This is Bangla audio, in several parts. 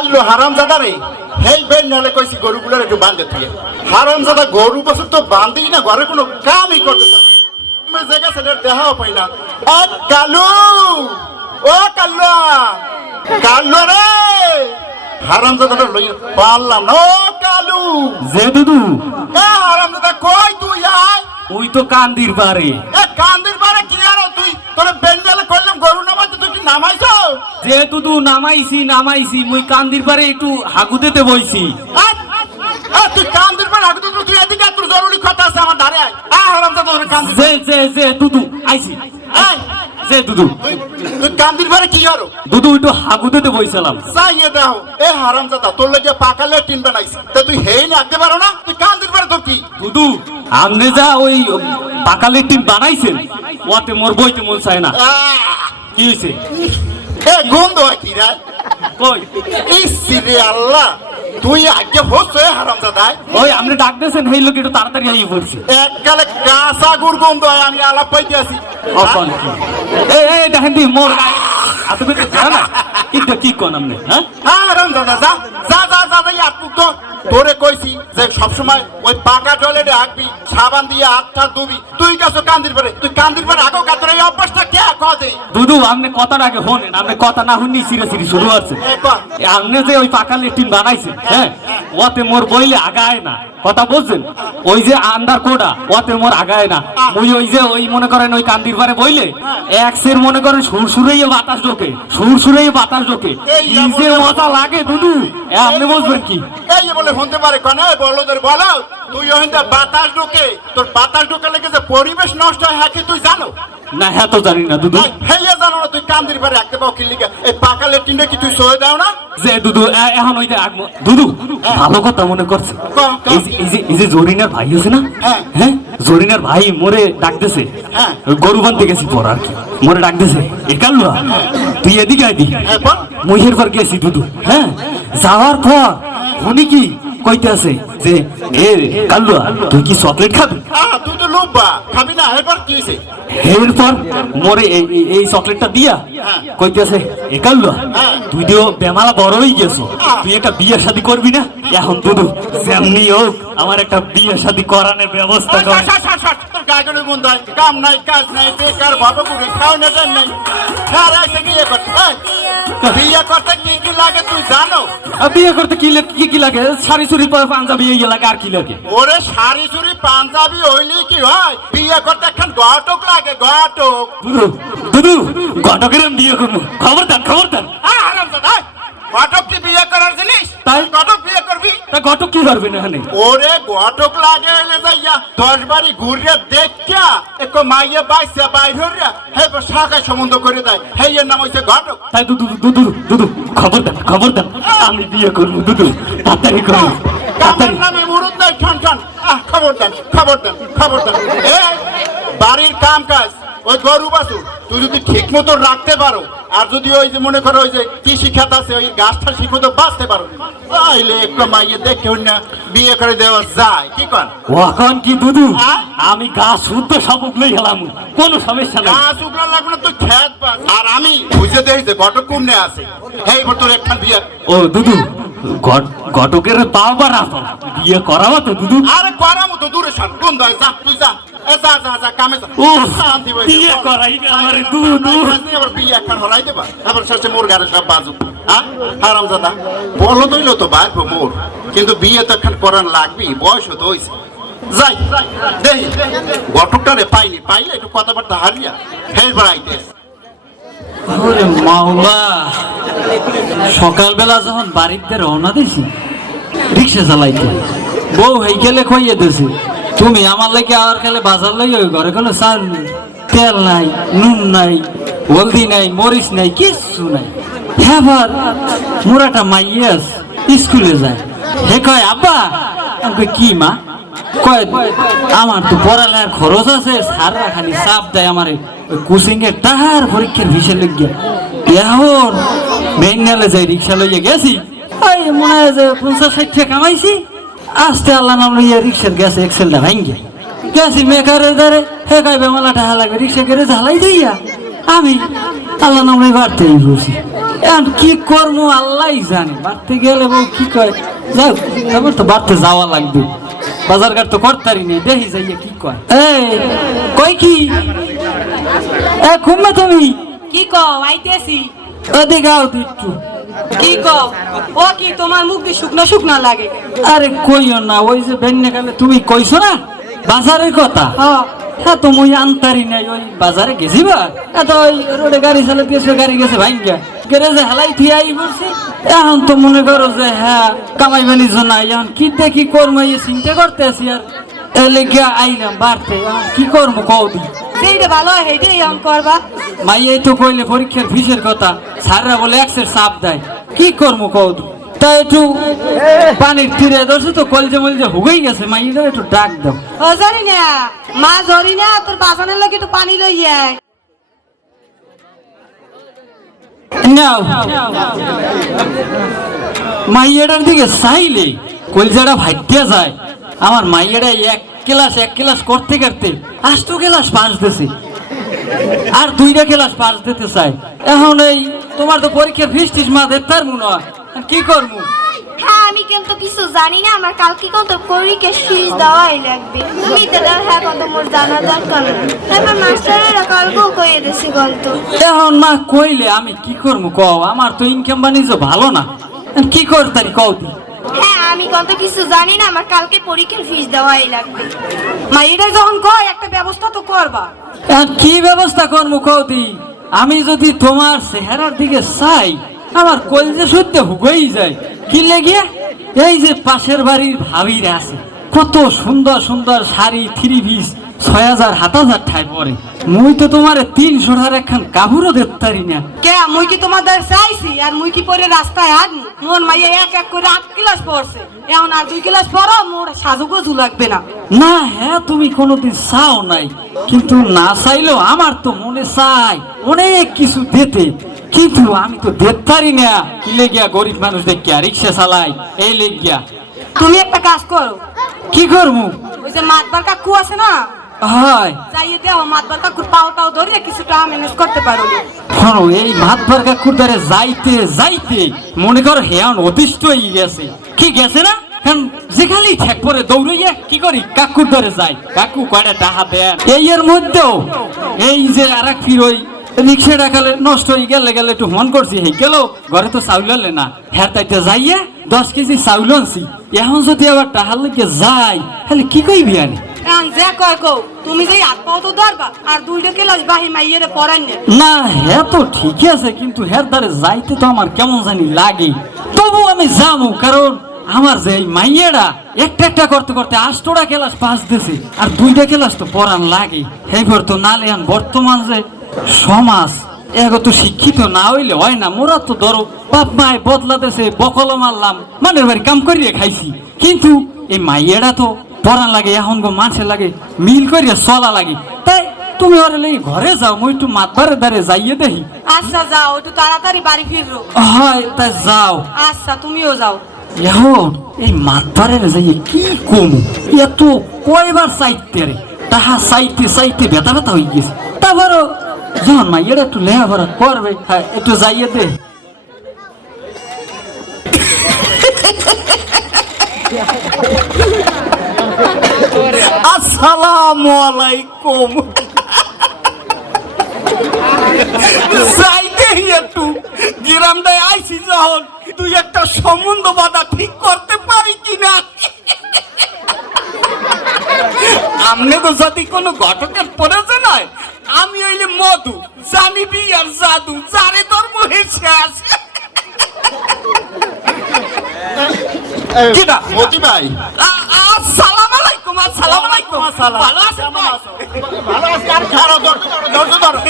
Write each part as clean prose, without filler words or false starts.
কাল্লো হারামজাদা রে হেই বেল নালে কইছি গরুগুলোর একটু বাঁধে তুই হারামজাদা গরু বছর তো বাঁধেই না ঘরে কোনো কামই করতে তুমি জায়গা ছেলের দেখাও পাই না কালু ও কাল্লো কাল্লো রে হারামজাদাটা লই পারলাম না ও কালু যে দুদু এ হারামজাদা কই তুই আয় ওই তো কান্দির পারে এ কান্দির পারে কি আর তুই তোরে বেঞ্জালে কইলাম গরু নামাইতে তুই কি নামাইছো যে দুদু নামাইছি মুই কান্দির পারে একটু হাগু দিতে বইছি তুই কান্দির পারে হাগু দিতে তুই এদিকে তোর জরুরি কথা আছে আমার ধারে আয় হারামজাদা তোরে কান্দির যে দুদু আইছি আয় যে দুদু তুই কান্দির পারে কি করো দুদু একটু হাগু দিতে বইছিলাম চাইয়ে দাও এ হারামজাদা তোর লাগে পাকালে টিন বানাইছি তা তুই হেই লাগতে পারো না তুই কান্দির পারে তোর কি দুদু আপনি যা ওই পাকালের টিম বানাইছেন ওতে মোর বইতে মন চায় না কি হইছে এ গন্ধ কি রে কই ইসিরে আল্লাহ তুই আগে হচ্ছে হারামজাদা ওই আপনি ডাক দিয়েছেন সেই লোক একটু তাড়াতাড়ি আইয়ে পড়ছে এককালে কাঁচা গুড় গন্ধ হয় আমি আলাপ পাইতে আছি অসন এই দেখেন দি মোর গায়ে এত বেশি জানা না কিন্তু কি কোন আপনি হ্যাঁ হারামজাদা যা যা যা যা যা আপনি তো তোরে কইছি যে সবসময় ওই পাকা জলে রাখবি সাবান দিয়ে হাতটা ধুবি তুই গেছো কান্দির পারে তুই কান্দির পারে আগো কাতর এই অভ্যাসটা কে কদে দুদু আপনি কথার আগে শোনেন আপনি কথা না শুনি সিরে শুরু হচ্ছে আপনি যে ওই পাকা লেট্রিন বানাইছেন হ্যাঁ ওতে মোর বইলে আগায় না কথা বলছেন ওই যে আন্দার কোডা ওতে মোর আগায় না মুই ওই যে ওই মনে করেন ওই কান্দির পারে বইলে একসের মনে করেন সুরসুরেই বাতাস ঢোকে কি যে মজা লাগে দুদু আপনি বুঝবেন কি এই বলে শুনতে পারে কনে বলদের বলো তুই ওখানটা বাতাস ঢোকে তোর বাতাস ঢোকে লেগে যে পরিবেশ নষ্ট হয় হ্যাঁ কি তুই জানো না হ্যাঁ তো জানি না দুদু হেয়া জানো না তুই কান্দির পারে রাখতে পাও কি লিখে এই পাকা লেট্রিনটা কি তুই সয়ে দাও না যে দুদু এখন ওই যে দুদু ভালো কথা মনে করছে এই যে জরিনার ভাই আছে না হ্যাঁ জরিনার ভাই মোরে ডাকতেছে গরু বানতে গেছি পর আর কি মোরে ডাকতেছে একাল্লা তুই এদিকে আইদি মহির পর গেছি দুদু হ্যাঁ যাওয়ার পর উনি কি কইতে আছে যে এ কাল্লুয়া তুই কি চকলেট খাবি তুই তো লোভবা খাবি না এরপর কি হয়েছে এরপর মোরে এই চকলেটটা দিয়া কইতে আছে এ কাল্লুয়া তুই তো বেমালা বড় হয়ে গেছো তুই একটা বিয়ে শাদী করবি না এখন দুদু যেমনি হোক আমার একটা বিয়ে শাদী করানোর ব্যবস্থা কর তোর গায়ে মন দেয় কাম নাই কাজ নাই বেকার ভাবে করে খাও না জান নাই আর এসে বিয়ে করতে বিয়ে করতে কি কি লাগে তুই জানো বিয়ে করতে কি লাগে শাড়ি চুরি পাঞ্জাবি এই লাগে আর কি লাগে ওরে শাড়ি চুরি পাঞ্জাবি হইলে কি হয় বিয়ে করতে এখন ঘটক লাগে ঘটক দুদু ঘটকের বিয়ে করবো খবর দেন ঘটক কি বিয়ে করার জিনিস তাই ঘটক বিয়ে করবি তা ঘটক কি করবে না এখানে ওরে ঘটক লাগে যাইয়া 10 বাড়ি ঘুরিয়া দেখা এক মাইয়া বাইসা বাইরে হে শাখায় সম্বন্ধ করে দেয় হে এর নাম হইছে ঘটক তাই দুদু খবর দেন আমি বিয়ে করবো দুদু তাড়াতাড়ি করবো কামার নামে মুরুদ নাই ঠন খবর দেন বাড়ির কাম কাজ ওই গরু বাছু তুই যদি ঠিক মতো রাখতে পারো আর যদি ওই যে মনে করো ওই যে কি শিক্ষাত আছে ওই গাছটা শিখো তো বাঁচতে পারো তাইলে একটু মাইয়ে দেখে না বিয়ে করে দেওয়া যায় কি কন ওখান কি দুদু আমি গাছ শুদ্ধ সবক লই গেলাম কোনো সমস্যা নাই গাছ উগলা লাগবে না তুই খেত পাস আর আমি বুঝে দেই যে ঘটক কুমনে আছে এই তোর একটা বিয়ে ও দুদু ঘটকের পাও বা না বিয়ে করাবো তো দুদু আরে করামো তো দূরে সর কোন দয় যা তুই যা যা কামে যা ও বিয়ে করাই আমারে দুদু আবার বিয়ে একখান হরাই দেবা আবার শেষে মোর গাড়ি সব বাজু হ্যাঁ হারামজাদা বলো দইলো তো বাইর মোর কিন্তু বিয়ে তো একখান করান লাগবি বয়স তো হইছে যাই দেই ঘটকটারে পাইলে একটু কথাবার্তা হারিয়া ফের বেড়াইতে ওরে মাওলা সকালবেলা যখন বাড়িতে রওনা দিছি রিক্সা চালাইতে বউ হেইকেলে খাইয়ে দিছে তুমি আমার লাগে আর খেলে বাজার লই ওই ঘরে কোনো চাল নেই তেল নাই নুন নাই হলদি নাই মরিচ নাই কিচ্ছু নাই এবার মোর একটা মাইয়াস স্কুলে যায় হে কয় আব্বা আমি কি মা কয় আমার তো পড়ালেখার খরচ আছে সারা খালি চাপ দেয় আমার কোচিং এর টাকার পরীক্ষার ভিসা লেগে এখন মেইনালে যাই রিক্সা লইয়া গেছি এই মনে হয় যে 50-60 টাকা কামাইছি আস্তে আল্লাহ নাম লইয়া রিক্সার গেছে এক্সেলটা ভাঙ্গে গেছি মেকারের দ্বারে হে কয় বেমালা টাকা লাগবে রিক্সা করে ঝালাই দিয়া আমি আল্লাহ নাম লই বাড়তেই বসি এখন কি করবো আল্লাহ জানে, বাড়তে গেলে বউ কি কয়, যাও তারপর তো বাড়তে যাওয়া লাগবে, বাজার ঘাট তো করতারি নেই, দেখি যাইয়া কি কয়। কই কি ঘুমবে তুমি? কি কও আইতেছি। ওদিকে আও তুই একটু। কি কও? ও কি তোমার মুখ দিয়ে শুকনো শুকনো লাগে? আরে কইও না, ওই যে বেন্নে গেলে তুমি কইছো না বাজারের কথা, হ্যাঁ তো মুই আনতারি নাই, ওই বাজারে গেছি বা এত ওই রোডে গাড়ি চালে গেছে, গাড়ি গেছে ভাঙ্গা গ্যারেজে হেলাই থিয়ে আই বলছি। এখন তো মনে করো যে হ্যাঁ কামাই বাণিজ্য নাই, এখন কি দেখি করবো এই চিন্তা করতে আছি, আর এলে গিয়া আইলাম বাড়তে, এখন কি করবো কও দি। যেইটা ভালো হয় সেইটাই আম করবা। মাই এই তো কইলে পরীক্ষার ফিসের কথা, স্যাররা বলে এক্সের চাপ দেয়, কি করবো কও দি। তা একটু পানির তীরে ধরছে তো কলজে মলজে হুগেই গেছে, মাইটা একটু ডাক দাও। ও জানি না মা ধরি না, তোর বাজানের লোক একটু পানি লই আয়। নাও মাইয়াটার দিকে চাইলে কলজাটা ভাইটিয়া যায়। আমার মাইয়াটা এক ক্লাস করতে করতে 8 ক্লাস পাস দিছে, আর 2টা ক্লাস পাস দিতে চাই। এখন এই তোমার তো পরীক্ষার ফিস টিস মা দেখতার মনে হয়, কি করবো? হ্যাঁ আমি কিন্তু কিছু জানি না, আমার কালকে কত পরীক্ষার ফিস দেওয়াই লাগবে। তুমি তো দাও, হ্যাঁ কত মোর জানা দরকার না। তারপর মাস্টারেরা কালকেও কইয়ে দিছে গল্প। এখন মা কইলে আমি কি করবো কও, আমার তো ইনকাম বাণিজ্য ভালো না, কি করতারি কও দি। হ্যাঁ আমি কত কিছু জানি না, আমার কালকে পরীক্ষার ফিস দেওয়াই লাগবে। মা এটাই যখন কয় একটা ব্যবস্থা তো করবা। এখন কি ব্যবস্থা করবো কও দি। আমি যদি তোমার চেহারার দিকে চাই, আমার কলজে সত্যি হুগেই যায়। কি লেগে এই যে পাশের বাড়ির ভাবিরা আছে, কত সুন্দর সুন্দর শাড়ি 3 পিস 6000 7000 ঠাই পরে, মুই তো তোমার 300 টাকার একখান কাপড়ও দেখতারি না। কে মুই কি তোমাদের চাইছি আর মুই কি পরে রাস্তায় হাঁটমু? মোর মাইয়া এক এক করে 8 ক্লাস পড়ছে, এখন আর 2 ক্লাস পড়ো, মোর সাজুগুজু লাগবে না। না হ্যাঁ তুমি কোনোদিন চাও নাই, কিন্তু না চাইলেও আমার তো মনে চাই অনেক কিছু দিতে, কিন্তু আমি তো দেখতারি না। কি লেগিয়া গরিব মানুষ দেখিয়া রিক্সা চালাই, এই লেগিয়া। তুমি একটা কাজ করো, কি করবো? ওই যে মাতবার কাকু আছে না, হয় যাইয়ে দেও মাতবার কাকুর পাওটাও ধরে কিছু টাকা ম্যানেজ করতে পারো। শোনো, এই ভাত ভারকা কুরদারে যাইতে যাইতে মনে করো হেয়ান অতিষ্ঠ হয়ে গেছে। কি গেছে না, কারণ যেখানেই ঠেক পরে দৌড়াইয়া কি করি কাকুর ধরে যাই, কাকু কয়টা টাকা দেন। এই এর মধ্যেও এই যে আর এক ফির ওই রিক্সাটা খালে নষ্ট হয়ে গেলে একটু মন করছি, হে গেল ঘরে তো চাউল আনলে না, হ্যাঁ তাইতে যাইয়া 10 কেজি চাউল আনছি। এখন যদি আবার টাহার লেগে যাই তাহলে কি কইবি আনি? এখন যে কয় কও, তুমি যে হাত পাও তো ধরবা আর 2টা ক্লাস বাহি মাইয়েরে পড়াই না। না হ্যাঁ তো ঠিকই আছে, কিন্তু হ্যাঁ দ্বারে যাইতে তো আমার কেমন জানি লাগে। তবু আমি যাবো, কারণ আমার যে এই মাইয়েরা একটা করতে করতে 8টা ক্লাস পাস দিছে, আর 2টা ক্লাস তো পড়ান লাগে। এইবার তো নালে বর্তমান যে সমাজ এগো তো শিক্ষিত না হইলে হয় না। মোরা তো ধরো বাপ মায় বদলাতেছে, বকল মারলাম, মানের বাড়ি কাম করিয়ে খাইছি, কিন্তু এই মাইয়েরা তো পড়ান লাগে, এখন গো মানুষের লাগে মিল করিয়া চলা লাগে। তাই তুমি ওরে লেগে ঘরে যাও, মই একটু মাতবারের দ্বারে যাইয়ে দেখি। আচ্ছা যাও, একটু তাড়াতাড়ি বাড়ি ফিরো। হয় তাই যাও। আচ্ছা তুমিও যাও। এখন এই মাতবারের যাইয়ে কি কম, এত কয়বার চাইতে রে, তাহা চাইতে চাইতে ব্যথা ব্যথা হয়ে গেছে। তারপরও যখন মাইয়েরা একটু লেখাপড়া করবে, হ্যাঁ একটু যাইয়ে দে। আসসালামু আলাইকুম। যাইতে একটু গ্রামটায় আইসি, যখন তুই একটা সম্বন্ধ বাধা ঠিক করতে পারি কিনা। আমনে তো যদি কোনো ঘটকের পড়েছে নয়, আমি হইলে মধু, জানিবি আর জাদু, যারে তোর মুহে শেষ। কিটা মতি ভাই, আসসালামু আলাইকুম। আসসালামু আলাইকুম। ভালো আছেন? ভালো আছি। আর খারাপ ধৈর্য ধরো।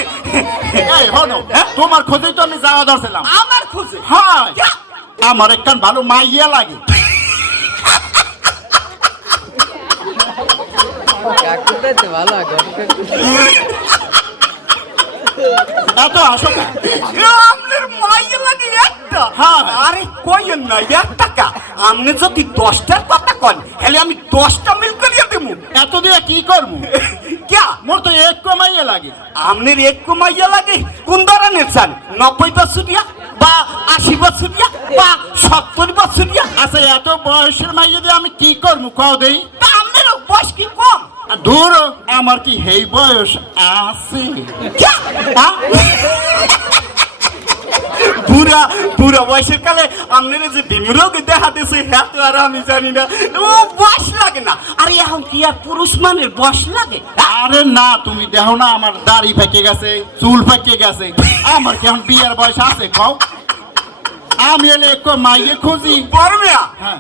এই হনো, তোমার খোঁজেই তো আমি যাওয়া ধরছিলাম। আমার খুশি। হ্যাঁ, আমার একখান ভালো মাইয়া লাগে। এত আসো না। আমনের মাইয়া লাগে একটা। হ্যাঁ। আরে কইেন না, 1 টাকা। আমনে যদি 10টার কথা কন, হেলে আমি 10টা মিল করিয়া দেবো। এত দিয়ে কি করবো? ক্যা মোর তো এক মাইয়া লাগে। আমনের 1 মাইয়া লাগে? কোন ধরনের চান? 90 টাকা বা 80 বছরিয়া বা 70 বছরিয়া? আচ্ছা এত বয়সের মাইয়ে দিয়ে আমি কি করবো কও দেই? তা আমাদের বয়স কি কম? দূর আমার কি হেই বয়স আছে? ক্যা? হ্যাঁ? বুড়া বুড়া বয়সের কালে আপনারা যে বিমরোগ দেখা দিছে হ্যাঁ তো আর আমি জানি না। ও বয়স লাগে না। আরে এখন কি আর পুরুষ মানের বয়স লাগে? আরে না তুমি দেখো না আমার দাড়ি পেকে গেছে, চুল পেকে গেছে, আমার কি এখন বিয়ের বয়স আছে কও? আমি এলে একটু মাইয়ে খুঁজি। বর্মিয়া হ্যাঁ।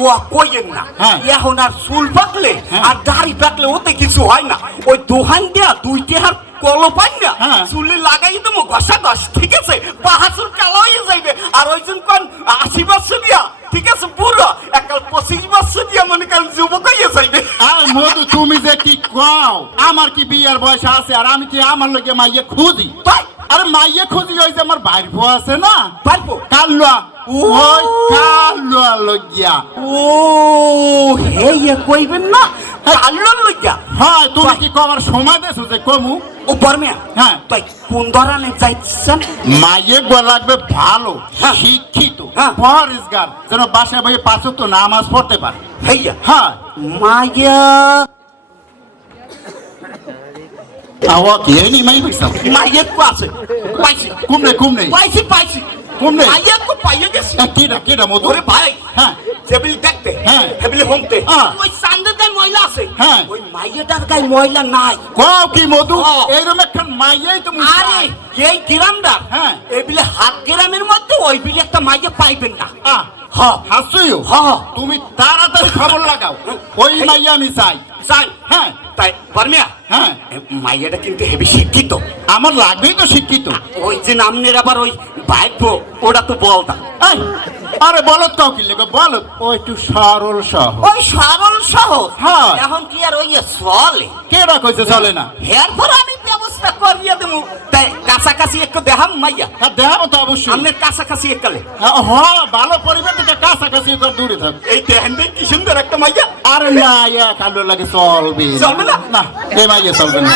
ও কইেন না। হ্যাঁ। এখন আর চুল পাকলে হ্যাঁ। আর দাড়ি পাকলে ওতে কিছু হয় না। ওই দোহান দেয়া 2 টাকার কলো পাই না, হ্যাঁ। চুলে লাগাই দেবো ঘষা ঘষ, ঠিক আছে? পাহা চুল কালো হয়ে যাইবে। আর ওই জন কোন 80 বছর দিয়া, ঠিক আছে, বুড়ো একাল 25 বছর দিয়া মনে করেন যুবক হয়ে যাইবে। আর মধু তুমি যে কি কও, আমার কি বিয়ের বয়স আছে আর আমি কি আমার লগে মাইয়ে খুঁজি? তাই আরে মাইয়ে খুঁজি ওই যে আমার ভাইর বউ আছে না, পারবো। কালুয়া, ওই কালুয়া লগিয়া। ও হে কইবেন না আল্লাহর লইয়া। হ্যাঁ তুমি কি কবার সময় দেছো যে কমু? ও বর্মিয়া হ্যাঁ। তাই কোন ধরনের যাইছেন? মাইয়ে গো লাগবে ভালো, হ্যাঁ। শিক্ষিত, হ্যাঁ। পরিষ্কার, যেন বাসায় বসে 5 ওয়াক্ত নামাজ পড়তে পারে। হেইয়া হ্যাঁ মায়া আওয়া কি এনি মাই বিসাব মায়ের কো আছে পাইছি কুমনে কুমনে পাইছি পাইছি কুমনে মায়ের কো পাইয়ে গেছি। কিডা কিডা মধু? ওরে ভাই হ্যাঁ জেবিল দেখতে হ্যাঁ। হেবিল হোমতে হ্যাঁ। ওই সান্দে গায় ময়লা আছে। হ্যাঁ। ওই মাইয়াটার গায় ময়লা নাই। কও কি মধু? হ্যাঁ। এইরকম একটা মাইয়াই তুমি আরে এই গ্রামটা হ্যাঁ। এই বিলে হাত গ্রামের মধ্যে ওই বিলে একটা মাইয়া পাইবেন না। হ্যাঁ হাসুইও হ্যাঁ। তুমি তাড়াতাড়ি খবর লাগাও, ওই মাইয়া আমি চাই। চাই হ্যাঁ তাই বর্মিয়া হ্যাঁ মাইয়াটা কিন্তু হেবি শিক্ষিত। আমার লাগবেই তো শিক্ষিত। ওই যে নামনের আবার ওই ভাইপো ওটা তো বলতা। এই, আরে বলত কাউ কি লেগে বলত, ও একটু সরল সহজ। ওই সরল সহজ। হ্যাঁ। এখন কি আর ওই চলে? কেডা কইছে চলে না? এরপর আমি ব্যবস্থা করিয়ে দেবো। তাই কাছাকাছি একটু দেখাম মাইয়া। হ্যাঁ দেখাবো তো অবশ্যই। আপনার কাছাকাছি এককালে হ্যাঁ ভালো পরিবার থেকে কাছাকাছি একটু দূরে থাক। এই দেখেন দেখ কি সুন্দর একটা মাইয়া। আরে না ইয়া কালো লাগে চলবে চলবে না? না এই মাইয়া চলবে না।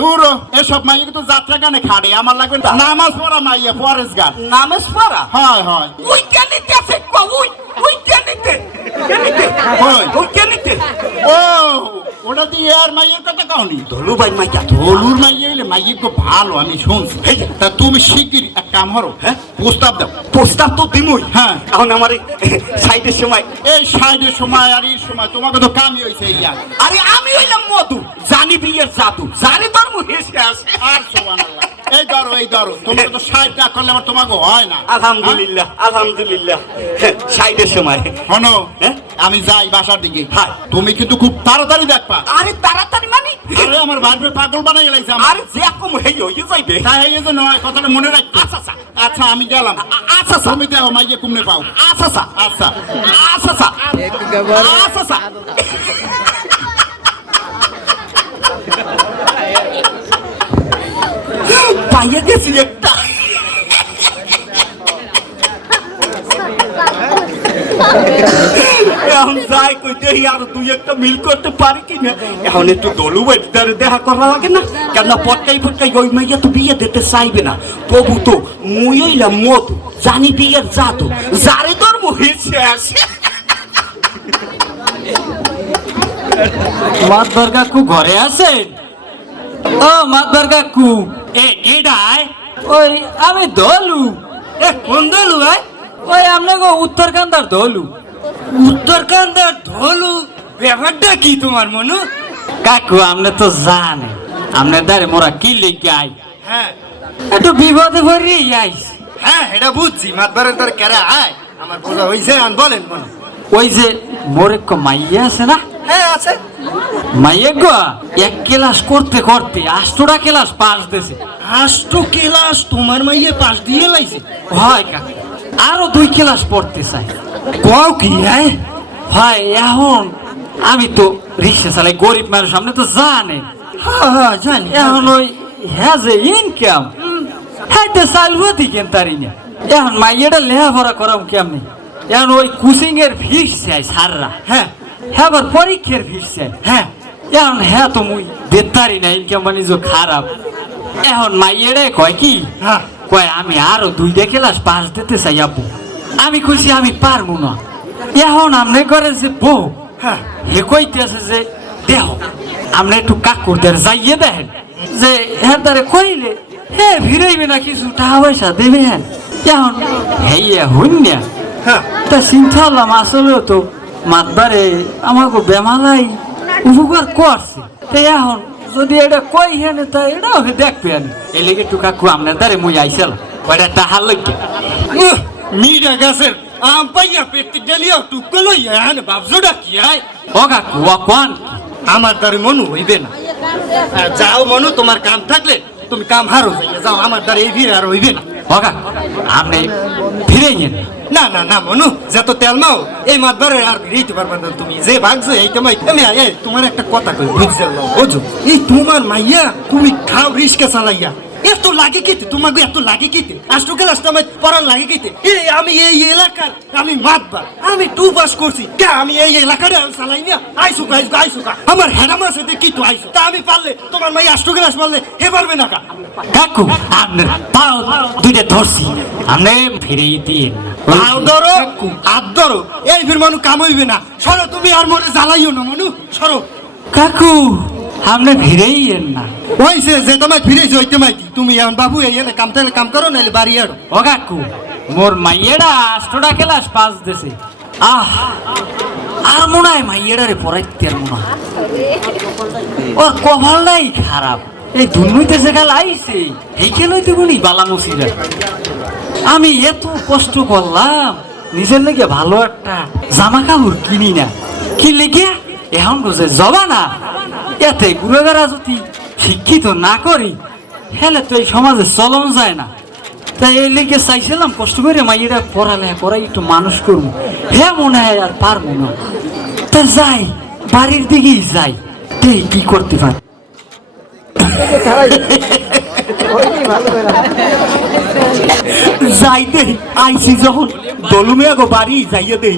দূর হ, এসব মাইয়া তো যাত্রা গানে খাড়ে, আমার লাগবে না। নামাজ পড়া মাইয়া ফরেজ গান। নামেশ পড়া হয় হয় ওই কেনিতে আছে কো ওই কেনিতে কই? ওই কেনিতে ও ওটা দিয়ে আর মাইয়ের কথা কাউনি। ধলু ভাই মাইয়া হলুর মাইয়া হইলে মাইয়া তো ভালো, আমি শুনছি। তা তুমি শিগগির এক কাম করো, হ্যাঁ? প্রস্তাব দাও। প্রস্তাব তো দিমুই। হ্যাঁ। এখন আমার সাইডের সময় এই সাইডের সময় আর এই সময় তোমাকে তো কামই হয়েছে ইয়া। আরে আমি হইলাম মধু, জানি বিয়ের জাদু, জানি ধর্ম হেসে আসে। আর সুবহানাল্লাহ। এই ধরো এই ধরো, তোমাকে তো সাইড না করলে আবার তোমাকে হয় না। আলহামদুলিল্লাহ আলহামদুলিল্লাহ। সাইডের সময় শোনো, হ্যাঁ? আমি যাই বাসার দিকে। হ্যাঁ। তুমি কিন্তু খুব তাড়াতাড়ি দেখবা। আরে তাড়াতাড়ি মানে আরে আমার ভাইপে পাগল বানাই গেলাইছে আমার। আরে যে কম হয়ে যাইবে। তাই এই যে নয় কথাটা মনে রাখতে। আচ্ছা আচ্ছা আচ্ছা আমি গেলাম। আচ্ছা তুমি দেখো মাইয়ে কুমনে পাও। আচ্ছা আচ্ছা আচ্ছা আচ্ছা আচ্ছা আচ্ছা পাইয়া গেছি একটা। এখন যাই কই দেখি আর দুই একটা মিল করতে পারি কিনা। এখন একটু দলু বাড়িদারে দেখা করা লাগে না কেন? পটকাই ফটকাই ওই মাইয়া তো বিয়ে দিতে চাইবে না। তবু তো মুই হইলাম মধু, জানি বিয়ের জাদু, যারে তোর মুহিছে আসে। মাতবার কাকু ঘরে আছেন? ও মাতবার কাকু, এডাই ওই আমি দলু। এ কোন দলু আয়? ওই আপনাকে উত্তরকান্দার দলু। উত্তরকান্দার ধলু, ব্যাপারটা কি তোমার মনু? কাকু আপনি তো জানেন আপনার দ্বারে মোরা কি লিখে আই, হ্যাঁ একটু বিপদে পড়ি আইস। হ্যাঁ এটা বুঝছি, মাতবারের তোর কেরা আয় আমার বোঝা হইছে। বলেন মনু। ওই যে মোর এক মাইয়া আছে না, হ্যাঁ আছে। মাইয়া গো এক ক্লাস করতে করতে 8টা ক্লাস পাস দিছে। 8 ক্লাস তোমার মাইয়ে পাশ দিয়ে লাইছে? হয় কাকু, আরো 2 ক্লাস পড়তে চাই। কও কি? হ্যাঁ হয় এখন আমি তো রিক্সা চালাই, গরিব মানুষ আপনি তো জানেন। হ্যাঁ জানি। এখন ওই হ্যাঁ যে ইনকাম হ্যাঁ তো চালবো দিকেন তারি না। এখন মাইয়াটা লেখাপড়া করাম কেমনি? এখন ওই কোচিং এর ফিস চাই সাররা। হ্যাঁ হ্যাঁ আবার পরীক্ষার ফিস চাই। হ্যাঁ এখন হ্যাঁ তো মুই দেতারি না, ইনকাম মানে যে খারাপ। এখন মাইয়েরে কয় কি হ্যাঁ কয় আমি আরো 2টা ক্লাস পাস দিতে চাই আব্বু। আমি কইছি আমি পারবো না। এখন আমনে করে যে বউ হ্যাঁ হে কইতেছে যে দেহ আপনি একটু কাকুরদের যাইয়ে দেখেন যে হ্যাঁ তারে কইলে হ্যাঁ ভিড়াইবে না কিছু টাকা পয়সা দেবে হ্যাঁ। এখন হেইয়া হইনা হ্যাঁ তা চিন্তা করলাম আসলেও তো মাতবারে আমাকে বেমালাই উপকার করছে। তাই এখন যদি এটা কই হ্যাঁ তা এটাও দেখবে এই লেগে একটু কাকু আপনার দ্বারে মুই আইসালাম ওইটা টাহার লইকে মিরা গাছের আম পাইয়া পেটে গেলিও টুকলো লইয়া আনে বাপজোটা কি আয় ও কাকু ও কোন আমার দ্বারে মনু হইবে না। যাও মনু, তোমার কাম থাকলে তুমি কাম হারো যাইয়া যাও, আমার দ্বারে এই ভিড় আর হইবে না। ও কাকু আপনি ফিরে গেন না না না মনু, যত তেল নাও এই মাতবারে আর ভিড়াইতে পারবে না তুমি যে ভাগছো এই তোমায় আমি তোমার একটা কথা কই বুঝছেন না বুঝো এই তোমার মাইয়া তুমি খাও রিস্কা চালাইয়া এত লাগে কেতে তোমাকে এত লাগে কেতে আষ্ট ক্লাস তোমায় পড়ার লাগে কেতে আমি এই এলাকার আমি মাতবার আমি 2 পাস করছি কে আমি এই এলাকার চালাই না আইসুকা আমার হেডামা সাথে কি তো আইসু তা আমি পারলে তোমার মাইয়া আষ্ট ক্লাস পারলে হে পারবে না কা কাকু আপনার পাও 2টা ধরছি আপনি ফিরে দিন হাত ধরো হাত ধরো এই ফির মানু কাম হইবে না সরো তুমি আর মনে জ্বালাইও না মনু সরো কাকু আপনি ফিরেই না ওইসে যে তোমায় ফিরে যাইতে মাইতি তুমি এখন বাবু এই এনে কাম তাহলে কাম করো নাহলে বাড়ি আরো ও কাকু মোর মাইয়েরা 8টা ক্লাস পাস দিছে আর মনে হয় মাইয়েরারে পড়াইতে আর মনে হয় ওর কপালটাই খারাপ এই দুর্নীতি যে কাল আইছে এই খেলইতে গুনি বালা মুসিরা আমি এত কষ্ট করলাম নিজের লেগে ভালো একটা জামা কাপড় কিনি না কি লেগে এখন বুঝে জবা না এতে গুণাগারা যদি শিক্ষিত না করি হেলে তো এই সমাজে চলন যায় না। তাই এই লেগে চাইছিলাম কষ্ট করে মাইয়েরা পড়ালেখা করাই একটু মানুষ করবো হ্যাঁ মনে হয় আর পারবো না। তা যাই বাড়ির দিকেই যাই তাই কি করতে পারি যাই দে আইসি যখন দলুমিয়া গো বাড়ি যাইয়া দে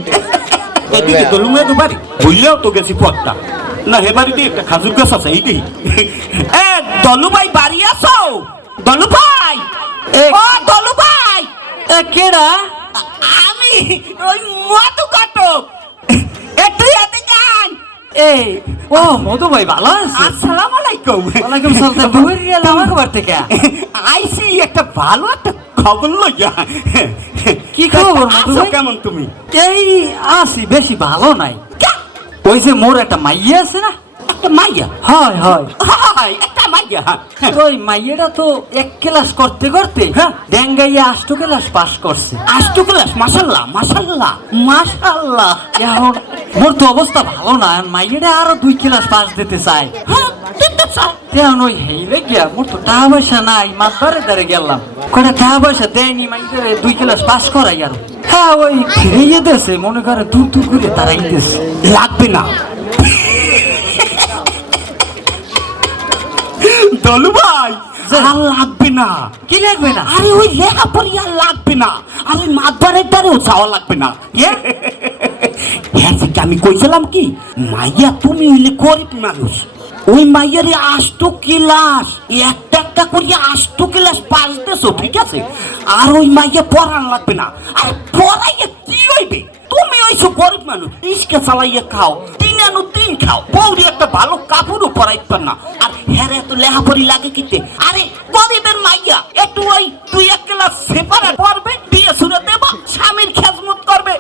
এদিকে দলুমিয়া গো বাড়ি বুঝলেও তো গেছি পথটা না হে বাড়িতে একটা খাজুর গাছ আছে এই দেখি এ দলু ভাই বাড়ি আসো দলু ভাই ও দলু ভাই কেডা আমি ওই মধু কাটক একটু এতে গান এই ও মধু ভাই ভালো আছে আসসালামু আলাইকুম ওয়ালাইকুম সালাম দূর গেলাম আমাকে বাড়তে কে আইসি একটা ভালো একটা খবর লইয়া কি খবর মধু আছো ভাই কেমন তুমি এই আসি বেশি ভালো নাই ওই যে মোর একটা মাইয়া আছে না একটা মাইয়া হয় হয় হাই একটা মাইয়া তো ওই মাইয়াটা তো 1 ক্লাস করতে করতে হ্যাঁ। ডেঙ্গাইয়া 8 ক্লাস পাস করছে আষ্ট ক্লাস মাশাআল্লাহ মাশাআল্লাহ মাশাআল্লাহ এখন মোর তো অবস্থা ভালো না মাইয়াটা আরো 2 ক্লাস পাস দিতে চাই হ্যাঁ দিতে চাও এখন ওই হেইলে গিয়া মোর তো টাকা পয়সা নাই মাতবারে দাঁড়ে গেলাম কটা টাকা পয়সা দেয়নি মাইয়ারে 2 ক্লাস পাস করাই আর হ্যাঁ ওই ফিরিয়ে দেছে মনে করে দূর দূর করে তারাই দেছে লাগবে না দলু ভাই আর লাগবে না কি লাগবে না আরে ওই লেখা পড়ি আর লাগবে না আর ওই মাতবারের দ্বারেও যাওয়া লাগবে না হ্যাঁ কি আমি কইছিলাম কি মাইয়া তুমি হইলে গরিব মানুষ ওই মাইয়ারে 8 ক্লাস একটা করিয়া 8 ক্লাস পাস দেছো ঠিক আছে আর ওই মাইয়া পড়ান লাগবে না আর পড়াইয়া কি হইবে তুমি ওইসব গরিব মানুষ রিস্কা চালাইয়া খাও দিন খাও বৌরি একটা ভালো কাপড়ও পরাইতে না আর হ্যাঁ এত লেহাপড়ি লাগে কিতে আরে গরিবের মাইয়া একটু ওই 2-1 ক্লাস সেপারেট পড়বে বিয়ে শুনে দেব স্বামীর খেজমত করবে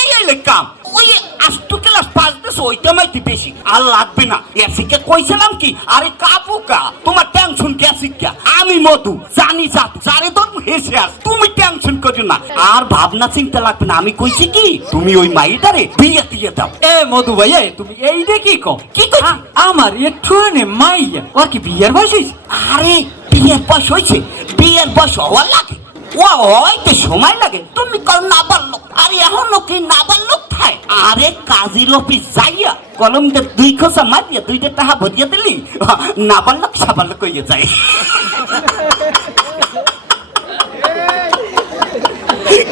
এই কাম ওই 8 ক্লাস পাস দেছো ওইটা মাইতে বেশি আর লাগবে না এসিকে কইছিলাম কি আরে কাপুকা তোমার টেনশন গেছি কে আমি মধু জানি যারে ধর্ম হেসে আস তুমি টেনশন করো না আর ভাবনা চিন্তা লাগবে না আমি কইছি কি তুমি ওই মাইটারে বিয়ে দিয়ে দাও এ মধু ভাই তুমি এইটা কি কও কি কইছি আমার একটু আনে মাইয়া ওর কি বিয়ের বয়স হইছে আরে বিয়ের বয়স হয়েছে বিয়ের বয়স হওয়ার লাগে ও হয়তো সময় লাগে তুমি কল না পারলো আরে এখনো কি না পারলো খায় আরে কাজীর অফিস যাইয়া কলম দিয়ে 2 খোসা মারিয়া 2টা টাকা ভরিয়ে দিলি না পারলো সাপালো কইয়ে যায়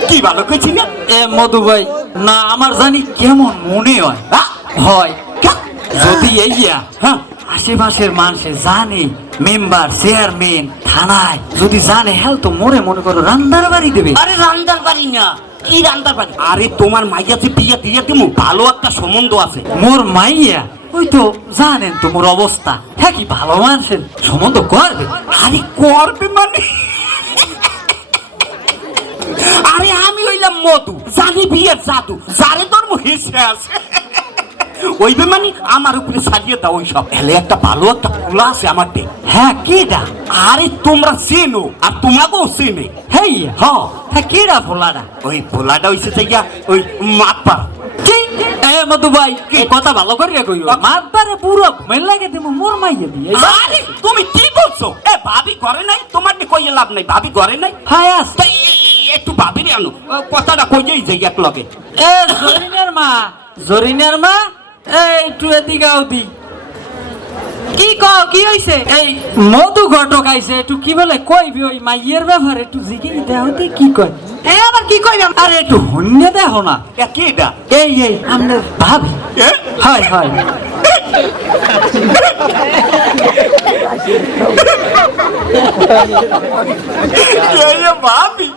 কি ভালো কইছি না এ মধু ভাই না আমার জানি কেমন মনে হয় হয় যদি এইয়া হ্যাঁ আশেপাশের মানুষে জানে মেম্বার চেয়ারম্যান থানায় যদি জানে হেল তো মোরে মনে করো রান্দার বাড়ি দেবে। আরে রান্দার বাড়ি না, কি রান্দার বাড়ি? আরে তোমার মাইয়া যে বিয়ে দিয়ে দিমু, ভালো একটা সম্বন্ধ আছে। মোর মাইয়া ওই তো জানেন তো মোর অবস্থা, হ্যাঁ কি ভালো মানুষের সম্বন্ধ করবে? আরে করবে মানে? আরে আমি হইলাম মধু, জানি বিয়ের জাদু, যারে ধর্ম হেসে আছে ওইবে মানে আমার উপরে সাজিয়ে দাও ওই সব। এলে একটা ভালো একটা পোলা আছে আমার দে। হ্যাঁ কেডা? আরে তোমরা চেনো আর তোমাকেও চেনে। হেই হ্যাঁ কেডা ফোলাডা? ওই পোলাটা হইছে যাইয়া ওই মাতপার। কি এ মধু ভাই কি কথা ভালো করিয়া কইও, মাতবারে পুরো মেল লাগে দিমু মোর মাইয়া দিয়ে। আরে তুমি কি বলছো? এ ভাবি করে নাই, তোমার কইয়ে লাভ নাই, ভাবি করে নাই। হায় আস তাই একটু ভাবিরে আনো, কথাটা কইয়েই যাই এক লগে। এ জরিনার মা একটু এদিকে আউদি। কি কও কি হইছে? এই মধু ঘটক আইছে, একটু কি বলে কইবি ওই মাইয়ের ব্যাপারে একটু জিজ্ঞেস দেওতে কি কয়? এ আবার কি কইলাম? আরে একটু হন্য দেখো না। কি এটা? এই আমরা ভাবি। এ? হয় ভাবি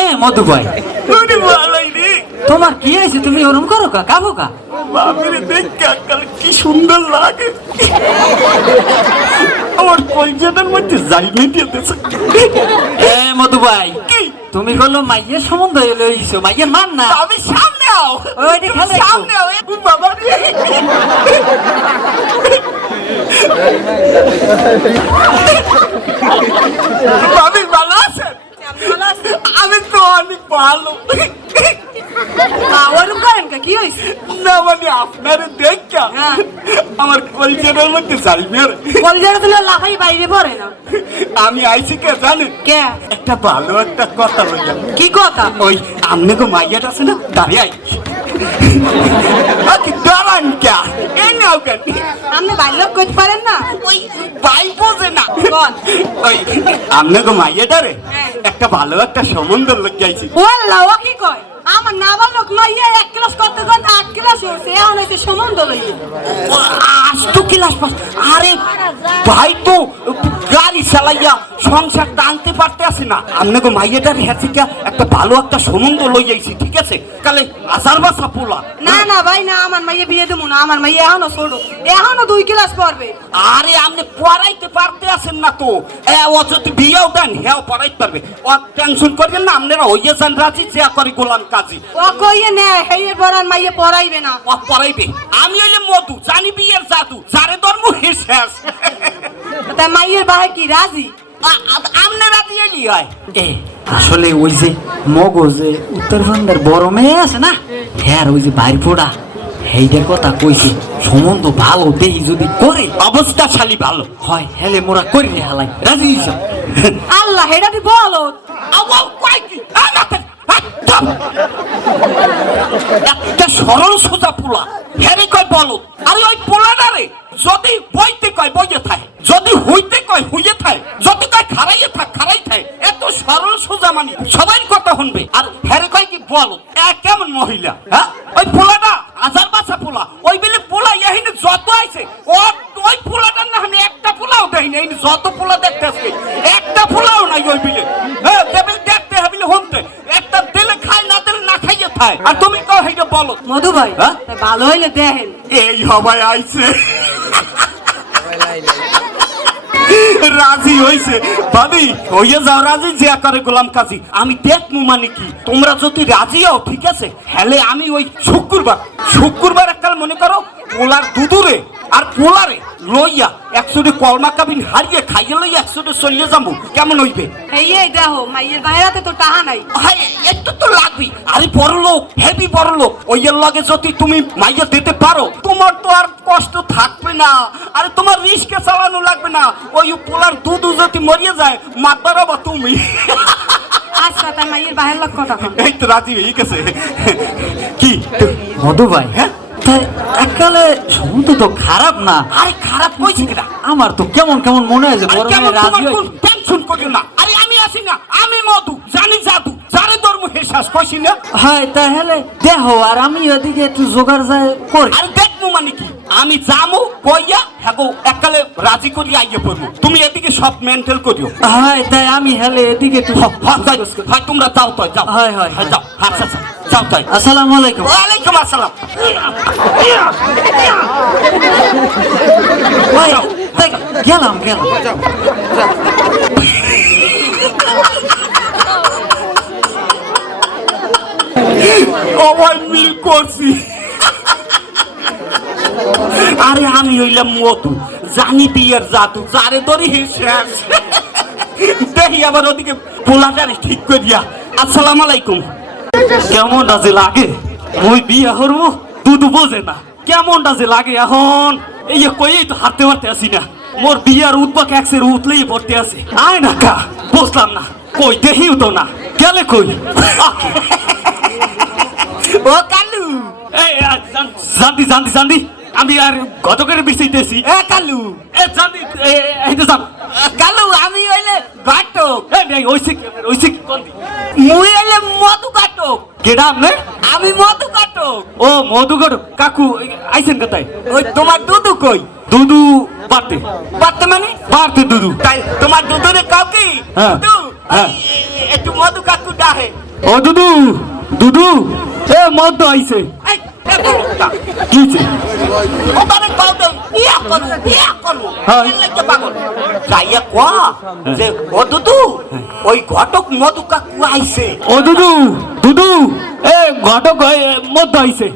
এ মধু ভাই তুমি ভালোই রে। তোমার কি হয়েছে? তুমি ওরম করো কা কাবো কা? ভাবিরে দেখ কাল কি সুন্দর লাগে, আমার কলজাটার মধ্যে জাইমে দিতেছে। এ মধু ভাই কি তুমি বললো মাইয়ের সম্বন্ধ এলো হইছো, মাইয়ের মান না? আমি সামনে আও, ওইটা খেলে একটু। সামনে আও। এ বাবা রে, ভাবি ভালো আছেন? আমি তো অনেক ভালো। ওরম করেন কা? কি হইছে? না মানে আপনারে দেখা আমার কলজাটার মধ্যে জাইমে। কলজাটা তো লাফাই বাইরে পড়ে না। আমি আইছি কে জানেন? কে? একটা ভালো একটা কথা বললাম। কি কথা? ওই আমনে গো মাইয়াটা আছে না, দাঁড়িয়ে আই। আকি দাঁড়ান কে? এই নাও কেন? আপনি বাইরে কইতে পারেন না? ওই ভাই বোঝে না। কোন? ওই আমনে গো মাইয়াটা রে একটা ভালো একটা সম্বন্ধ লোক যাইছি। ওয়াল্লাহ ও কি কয়? আমার নাবালক লইয়া 1 ক্লাস করতে করতে 8 ক্লাস হইছে, এখন হইছে সম্বন্ধ লইয়া। আষ্ট ক্লাস পাস। আরে ভাই তো গাড়ি চালাইয়া সংসার টানতে পারতে আসে না। আমনে গো মাইয়াটার হ্যাচিকা একটা ভালো একটা সম্বন্ধ লই যাইছি, ঠিক আছে? কালে আসার বাসা পোলা। না ভাই না, আমার মাইয়া বিয়ে দেবো না। আমার মাইয়া এখনো ছোট, এখনো 2 ক্লাস পড়বে। আরে আপনি পড়াইতে পারতে আছেন না তো। ও যদি বিয়েও দেন হ্যাঁ পড়াইতে পারবে। ও টেনশন করবেন না, আপনারা হইয়া যান রাজি, যে করে গোলাম কাজী। ও কইয়ে নে হেয়ের পড়ান মাইয়া পড়াইবে না। ও পড়াইবে। আমি হইলে মধু, জানি বিয়ের জাদু, যারে ধর্ম শেষ। তাই মাইয়ের বাহে কি রাজি? আমনে রাজি এলি হয়। এ আসলে ওই যে মগজে উত্তরবঙ্গের বড় মেয়ে আছে না, হ্যাঁ ওই যে বাইর পোড়া সেইটার কথা কইছে। সম্বন্ধ ভালো দেই যদি করে, অবস্থা শালী ভালো হয় হেলে মোরা করি রে হালাই রাজি হইছ। আল্লাহ হেডা দি বলো। একটা সরল সোজা পোলা হেরে কয় বলো। আরে ওই পোলাটা রে যদি বইতে কয় বইয়ে থাকে, যদি হইতে কয় হইয়ে থাকে, যদি কয় খারাইয়ে থাক খারাই থাকে। এত সরল সোজা মানি সবাই কথা শুনবে। আর হেরে কয় কি বলো, কেমন মহিলা? হ্যাঁ ওই পোলাটা হাজার বাসা পোলা, ওই বেলে পোলা এখানে যত আইছে ওই পোলাটার না একটা পোলাও দেয়নি। এই যত পোলা দেখতে আসবে একটা পোলাও নাই ওই বিলে। হ্যাঁ দেখতে হাবিলে হমতে একটা দিলে খায়, না দিলে না খাইয়ে খায়। আর তুমি কও হেইটা বলো। মধু ভাই হ্যাঁ? তাই ভালো হইলে দেখেন। এই হবাই আইছে, রাজি হইছে। ভাবি হইয়া যাও রাজি, যে করে গোলাম কাজী। আমি দেখমু মানে কি, তোমরা যদি রাজি হও ঠিক আছে, হেলে আমি ওই শুক্রবার এককাল মনে করো পোলার দুধুরে আর পোলারে লইয়া 100 কলমা কাবিন হারিয়ে খাইয়ে লইয়া 100 চলিয়ে যাবো, কেমন হইবে? এই দেখো মাইয়ের বাইরাতে তো টাহা নাই। হাই একটু তো লাগবেই। আরে বড় লোক, হেভি বড় লোক, ওইয়ের লগে যদি তুমি মাইয়া দিতে পারো তোমার তো আর কষ্ট থাকবে না। আরে তোমার রিস্কে চালানো লাগবে না। ওই পোলার দুধ যদি মরিয়ে যায় মাতবারও বা তুমি। আচ্ছা তাই মাইয়ের বাহের লক্ষ টাকা। এই তো রাজি হয়ে গেছে। কি মধু ভাই হ্যাঁ তাই এককালে সম্বন্ধ তো খারাপ না। আরে খারাপ কইছি কিনা? আমার তো কেমন মনে হয় যে বড় মেয়ে রাজি হয়। টেনশন করিও না। আরে আমি আছি না, আমি মধু, জানি জাদু, যারে ধর্ম হেসাস কইছি না। হয় তাহলে দেখো, আর আমি ওদিকে একটু জোগাড় যায় করি। আরে দেখবো মানে কি, আমি যামু কইয়া হ্যাঁ এককালে রাজি করি আইয়ে পড়বো তুমি এদিকে সব মেন্টেল করিও হয় তাই আমি হেলে এদিকে একটু হয় তোমরা যাও তো যাও হয়, হয়, হ্যাঁ, যাও আচ্ছা আচ্ছা যাও তাই আসসালামু আলাইকুম। ওয়ালাইকুম আসসালাম ভাই, তাই গেলাম গেলাম। ওই মিল করছি আরে আমি হইলাম মধু জানি বিয়ের জাদু যারে ধরে শেষ দেখি আবার ওদিকে পোলাটারে ঠিক করে দিয়া আসসালামু আলাইকুম কেমনটা যে লাগে ওই বিয়ে হরবো দুধ বোঝে না কেমনটা যে লাগে এখন এই যে কই তো হাঁটতে পারতে আসি না মোর বিয়ার উদ্বাক একসের উতলেই পড়তে আছে আয় না কা বুঝলাম না কই দেখিও তো না গেলে কই ও কালু এই জানতি জানতি জানতি আমি আর গতকালের বিষয়তেছি এ কালু এ জানতি এই তো জান কালু আমি হইলে ঘটক এই ওইসে কি কোন মুই হইলে মধু ঘটক কেডা আমনে আমি মধু ঘটক ও মধুকর কাকু আইছেন কোথায় ওই তোমার দুধু কই দুধু বাড়তে বাড়তে মানে বাড়তে দুধু তাই তোমার দুধুরে কাউ কি হ্যাঁ, দুধু হ্যাঁ। একটু মধু কাকু ডাহে ও দুধু দুধু এ মদ আইছে এই এ বলতা কি হইছে? ওবারে পাউডার ইয়া করু হ্যাঁ। এর লাগে পাগল যাইয়া কোয়া যে ও দুধু ওই ঘটক মধু কাকু আইছে ও দুধু দুধু এ ঘটক মদ আইছে